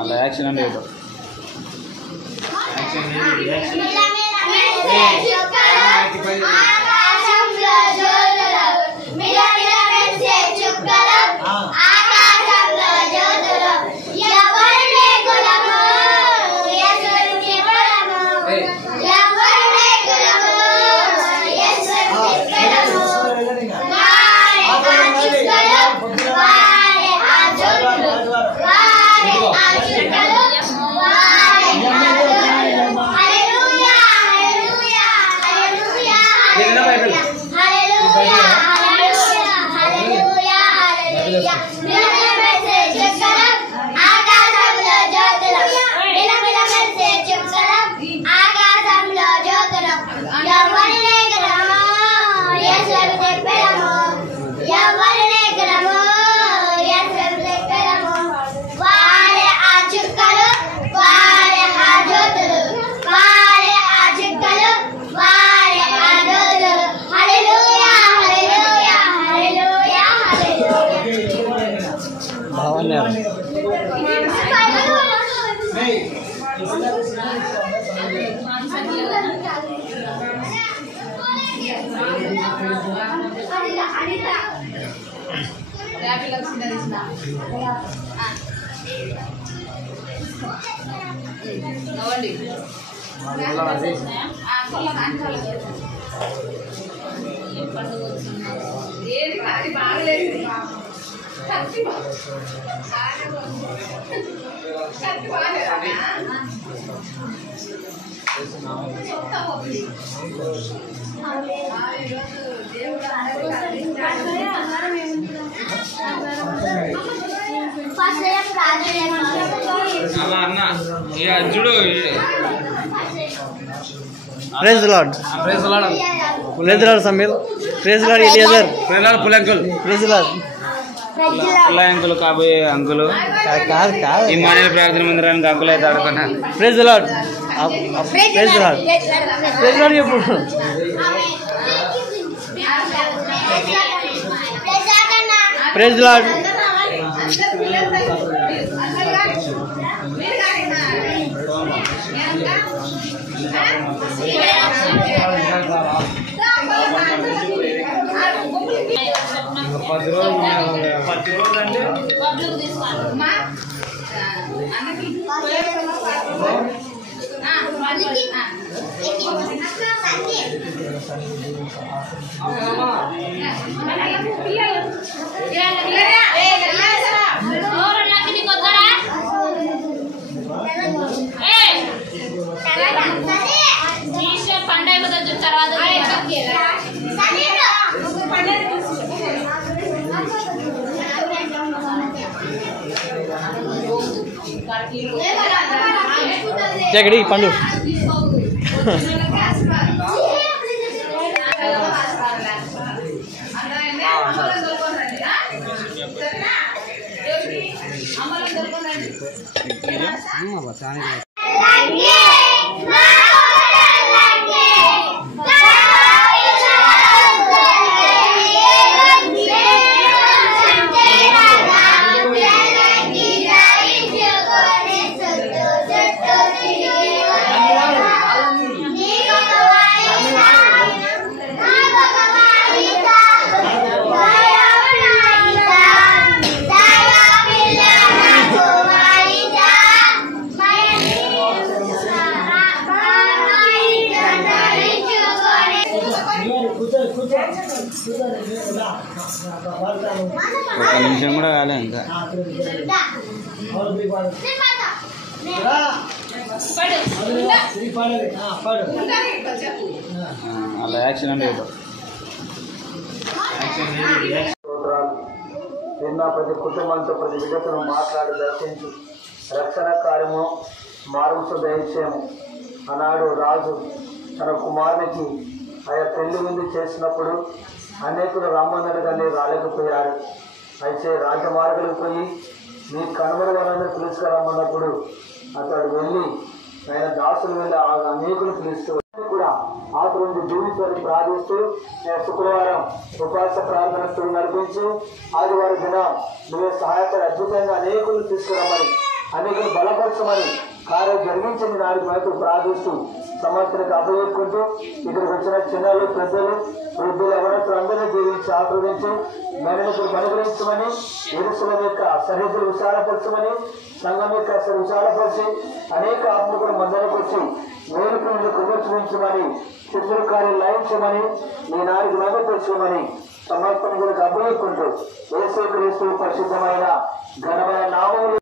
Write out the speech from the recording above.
అలా యాక్షన్ అండి Praise the Lord. Praise the Lord. Praise the Lord, Samil. Praise the Lord, Eliezer. Praise the Lord, Pulankull. Praise the Lord. పుల్లంకులు కాబోయే uncle ఈ మానవ ప్రార్థన మందిరానికి uncle అయితే ఆడుకున్నా. Praise the Lord. Praise the Lord. Praise the Lord చెప్పు. Praise the Lord. Jagadi Pandu. ఒక నిమిషం కూడా కాలే ఇంకా. అలా యాక్షన్ అండి నిన్న ప్రతి కుటుంబంతో ప్రతి విధతను మాట్లాడి దర్శించు రక్షణ కార్యము మారుసు దయచేయము. ఆనాడు రాజు తన కుమారునికి ఆయా పెళ్లి విందు చేసినప్పుడు అనేకులు రమ్మన్నారు కానీ రాలేకపోయారు. అయితే రాజమార్గులకు పోయి మీ కనుమరుగలని పిలుచుకురమ్మన్నప్పుడు అతడు వెళ్ళి ఆయన దాసులు వెళ్ళి అనేకులు పిలుస్తూ కూడా ఆతురుండి జీవితాన్ని ప్రార్థిస్తూ శుక్రవారం ఉపవాస ప్రార్థనలు నడిపించి ఆదివారం దినం నువ్వే సహాయపడి అద్భుతంగా అనేకులు తీసుకురమ్మని అనేకులు బలపరచమని కార్యం జరిగించండి నాలుగు వైపు ప్రార్థిస్తూ సమస్యలకు అప్పచెప్పుకుంటూ ఇక్కడికి వచ్చిన చిన్నలు పెద్దలు వృద్ధులు ఎవరైతే అందరినీ దీవించి ఆక్రమించి మేనలకు అనుగ్రహించమని ఎరుసలం యొక్క సరిహద్దులు విశాలపరచమని సంఘం యొక్క విశాలపరిచి అనేక ఆత్మకులు మందరకు వచ్చి వేరుకులను కుమర్చుమించమని శుద్ధుల కార్యం లయించమని నీ నాలుగు నగపరచమని సమర్పణ కూడా అప్పచెప్పుకుంటూ యేసు క్రీస్తు పరిశుద్ధమైన ఘనమైన నామములు